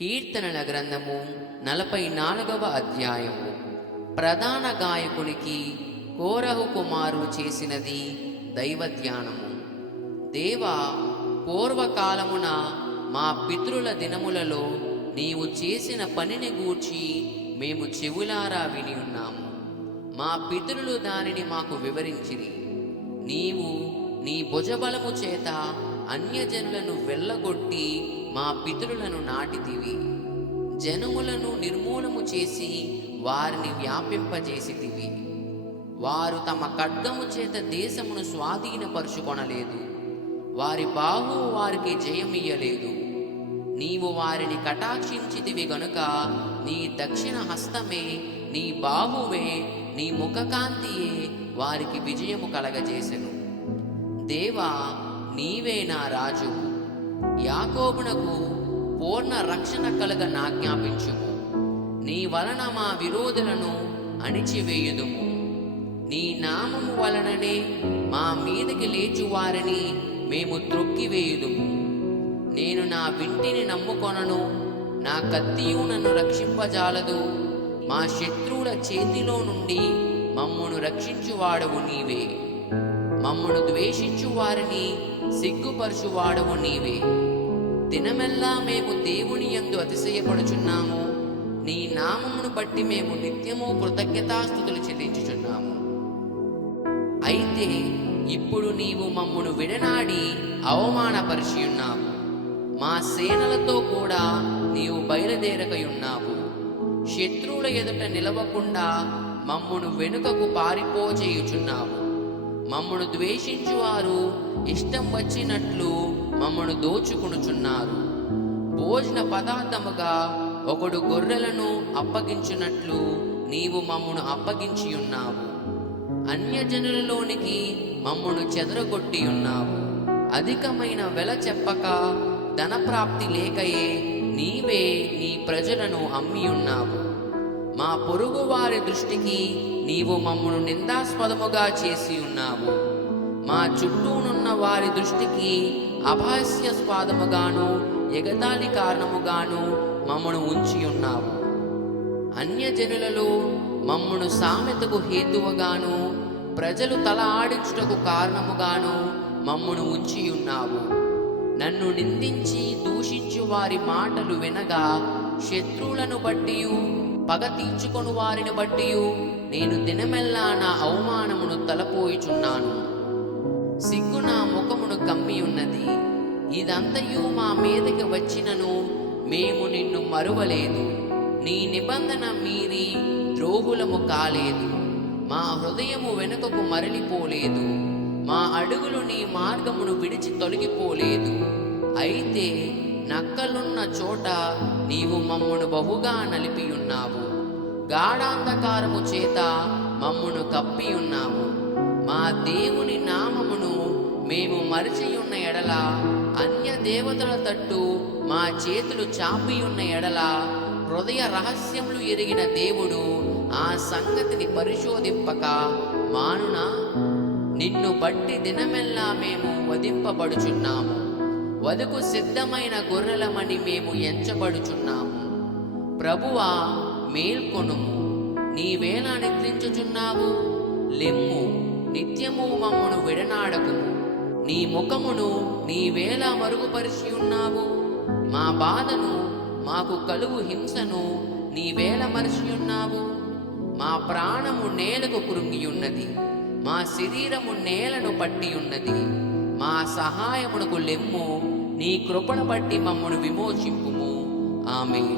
కీర్తనల గ్రంథము 44వ అధ్యాయము. ప్రధాన గాయకునికి కోరహు కుమారులు చేసినది దైవధ్యానము. దేవా, పూర్వకాలమున మా పితరుల దినములలో నీవు చేసిన పనిని గూర్చి మేము చెవులారా విని ఉన్నాము. మా పితరులు దానిని మాకు వివరించిరి. నీవు నీ భుజబలము చేత అన్యజనులను వెళ్ళగొట్టి మా పితరులను నాటితివి. జనములను నిర్మూలము చేసి వారిని వ్యాపింపజేసితివి. వారు తమ ఖడ్గము చేత దేశమును స్వాధీనపరుచుకొనలేదు. వారి బాహువు వారికి జయమియ్యలేదు. నీవు వారిని కటాక్షించితివి గనుక నీ దక్షిణ హస్తమే, నీ బాహువే, నీ ముఖకాంతియే వారికి విజయము కలగజేసెను. దేవా, నీవే నా రాజు. యాకోబునకు పూర్ణ రక్షణ కలగ నాజ్ఞాపించుము. నీ వలన మా విరోధులను అణిచివేయుదుము. నీ నామము వలననే మా మీదకి లేచువారిని మేము త్రొక్కివేయుదుము. నేను నా వింటిని నమ్ముకొనను, నా కత్తియు నన్ను రక్షింపజాలదు. మా శత్రువుల చేతిలో నుండి మమ్మును రక్షించువాడవు నీవే. మమ్మును ద్వేషించు వారిని సిగ్గుపరచువాడవు నీవే. దినమెల్లా మేము దేవుని యందు అతిశయపడుచున్నాము. నీ నామమును బట్టి మేము నిత్యము కృతజ్ఞతాస్తుతులు చెల్లించుచున్నాము. అయితే ఇప్పుడు నీవు మమ్మును విడనాడి అవమానపరిచియున్నావు. మా సేనలతో కూడా నీవు బయలుదేరకయున్నావు. శత్రువుల ఎదుట నిలవకుండా మమ్మును వెనుకకు పారిపోజేయుచున్నావు. మమ్మును ద్వేషించువారు ఇష్టం వచ్చినట్లు మమ్మును దోచుకునుచున్నారు. భోజన పదార్థముగా ఒకడు గొర్రెలను అప్పగించినట్లు నీవు మమ్మును అప్పగించియున్నావు. అన్యజనులలోనికి మమ్మును చెదరగొట్టియున్నావు. అధికమైన వెల చెప్పక ధనప్రాప్తి లేకయే నీవే నీ ప్రజలను అమ్మియున్నావు. మా పొరుగు వారి దృష్టికి నీవు మమ్మును నిందాస్పదముగా చేసి ఉన్నావు. మా చుట్టూనున్న వారి దృష్టికి అభాస్యాస్పదముగాను ఎగతాళి కారణముగాను మమ్మును ఉంచి ఉన్నావు. అన్యజనులలో మమ్మును సామెతకు హేతువుగాను ప్రజలు తల ఆడించుటకు కారణముగాను మమ్మును ఉంచి ఉన్నావు. నన్ను నిందించి దూషించు వారి మాటలు వినగా శత్రువులను బట్టియు పగ తీర్చుకొను వారిని బట్టియు నేను దినమెల్లా నా అవమానమును తలపోయిచున్నాను. సిగ్గు నా ముఖమును కమ్మి ఉన్నది. ఇదంతయు మా మీదకి వచ్చినను మేము నిన్ను మరువలేదు. నీ నిబంధన మీరి ద్రోహులము కాలేదు. మా హృదయము వెనుకకు మరలిపోలేదు. మా అడుగులు నీ మార్గమును విడిచి తొలగిపోలేదు. అయితే నక్కలున్న చోట నీవు మమ్మును బహుగా నలిపియున్నావు. గాఢాంధకారము చేత మమ్మును కప్పియున్నావు. మా దేవుని నామమును మేము మరచియున్న ఎడల, అన్య దేవతల తట్టు మా చేతులు చాపియున్న ఎడల, హృదయ రహస్యములు ఎరిగిన దేవుడు ఆ సంగతిని పరిశోధింపక మానునా? నిన్ను బట్టి దినమెల్లా మేము వధింపబడుచున్నాము. వధకు సిద్ధమైన గొర్రెలమని మేము ఎంచబడుచున్నాము. ప్రభువా, మేల్కొనుము. నీవేలా నిద్రించుచున్నావు? లెమ్ము, నిత్యము మమ్మును విడనాడకుము. నీ ముఖమును నీవేలా మరుగుపరిచి ఉన్నావు? మా బాధను, మాకు కలుగు హింసను నీవేల మరచి ఉన్నావు. మా ప్రాణము నేలకు కృంగియున్నది. మా శరీరము నేలను పట్టి ఉన్నది. మా సహాయమునకు లెమ్ము. నీ కృపను బట్టి మమ్మను విమోచింపుము. ఆమేన్.